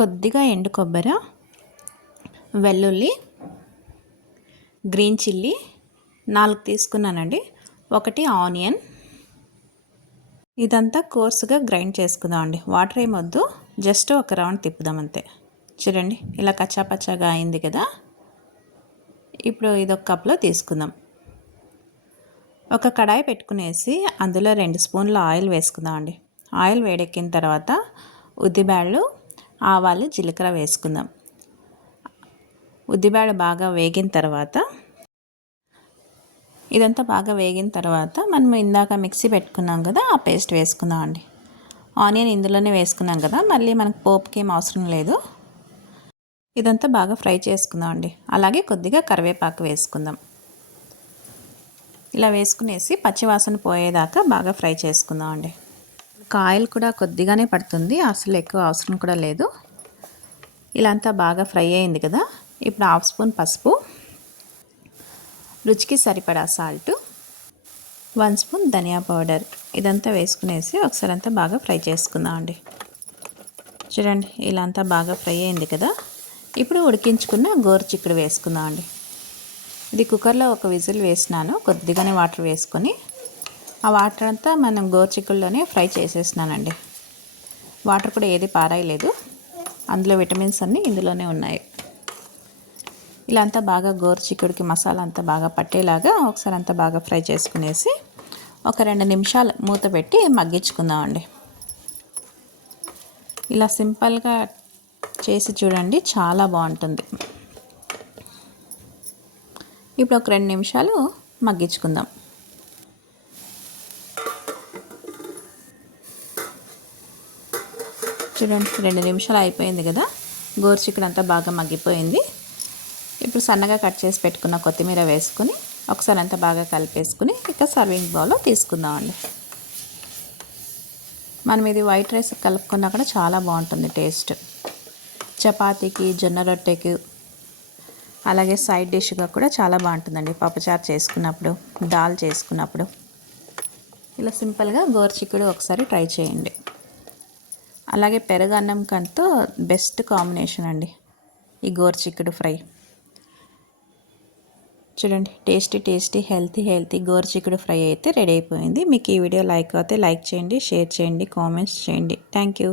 కొద్దిగా ఎండు కొబ్బరి, వెల్లుల్లి, గ్రీన్ చిల్లీ 4 తీసుకున్నానండి. 1 ఆనియన్. ఇదంతా కోర్సుగా గ్రైండ్ చేసుకుందాం అండి. వాటర్ ఏమొద్దు, జస్ట్ ఒక రౌండ్ తిప్పుదాం అంతే. చూడండి ఇలా కచ్చాపచ్చాగా అయింది కదా. ఇప్పుడు ఇదొక కప్లో తీసుకుందాం. ఒక కడాయి పెట్టుకునేసి అందులో 2 స్పూన్ల ఆయిల్ వేసుకుందాం అండి. ఆయిల్ వేడెక్కిన తర్వాత ఉద్దిబ్యాళ్ళు, ఆవాలు, జీలకర్ర వేసుకుందాం. ఉద్దిబ్యాళ్ళు బాగా వేగిన తర్వాత ఇదంతా బాగా వేగిన తర్వాత మనం ఇందాక మిక్సీ పెట్టుకున్నాం కదా, ఆ పేస్ట్ వేసుకుందాం అండి. ఆనియన్ ఇందులోనే వేసుకున్నాం కదా, మళ్ళీ మనకు పోపుకి ఏం అవసరం లేదు. ఇదంతా బాగా ఫ్రై చేసుకుందాం అండి. అలాగే కొద్దిగా కరివేపాకు వేసుకుందాం. ఇలా వేసుకునేసి పచ్చివాసన పోయేదాకా బాగా ఫ్రై చేసుకుందాం అండి. ఆయిల్ కూడా కొద్దిగానే పడుతుంది, అసలు ఎక్కువ అవసరం కూడా లేదు. ఇలా అంతా బాగా ఫ్రై అయింది కదా. ఇప్పుడు 1/2 స్పూన్ పసుపు, రుచికి సరిపడా సాల్ట్, 1 స్పూన్ ధనియా పౌడర్, ఇదంతా వేసుకునేసి ఒకసారి అంతా బాగా ఫ్రై చేసుకుందాం అండి. చూడండి ఇలా అంతా బాగా ఫ్రై అయింది కదా. ఇప్పుడు ఉడికించుకున్న గోరుచిక్కుడు వేసుకుందాం అండి. ఇది కుక్కర్లో ఒక విజిల్ వేసినాను, కొద్దిగానే వాటర్ వేసుకొని. ఆ వాటర్ అంతా మనం గోరుచిక్కుడులోనే ఫ్రై చేసేసినానండి. వాటర్ కూడా ఏది పారాయలేదు, అందులో విటమిన్స్ అన్నీ ఇందులోనే ఉన్నాయి. ఇలా అంతా బాగా గోరుచిక్కుడికి మసాలా అంతా బాగా పట్టేలాగా ఒకసారి అంతా బాగా ఫ్రై చేసుకునేసి ఒక 2 నిమిషాలు మూత పెట్టి మగ్గించుకుందామండి. ఇలా సింపుల్గా చేసి చూడండి, చాలా బాగుంటుంది. ఇప్పుడు ఒక 2 నిమిషాలు మగ్గించుకుందాం. చూడండి 2 నిమిషాలు అయిపోయింది కదా. గోరుచిక్కుడు అంతా బాగా మగ్గిపోయింది. ఇప్పుడు సన్నగా కట్ చేసి పెట్టుకున్న కొత్తిమీర వేసుకొని ఒకసారి అంతా బాగా కలిపేసుకుని ఇక సర్వింగ్ బౌల్లో తీసుకుందామండి. మనం ఇది వైట్ రైస్ కలుపుకున్నా కూడా చాలా బాగుంటుంది టేస్ట్. చపాతీకి, జొన్న రొట్టెకి, అలాగే సైడ్ డిష్గా కూడా చాలా బాగుంటుందండి. పప్పుచారు చేసుకున్నప్పుడు, దాల్ చేసుకున్నప్పుడు. ఇలా సింపుల్గా గోరుచిక్కుడు ఒకసారి ట్రై చేయండి. అలాగే పెరుగు అన్నం కంటే బెస్ట్ కాంబినేషన్ అండి ఈ గోరుచిక్కుడు ఫ్రై. చూడండి టేస్టీ హెల్తీ గోరుచిక్కుడు ఫ్రై అయితే రెడీ అయిపోయింది. మీకు ఈ వీడియో లైక్ అయితే లైక్ చేయండి, షేర్ చేయండి, కామెంట్స్ చేయండి. Thank you.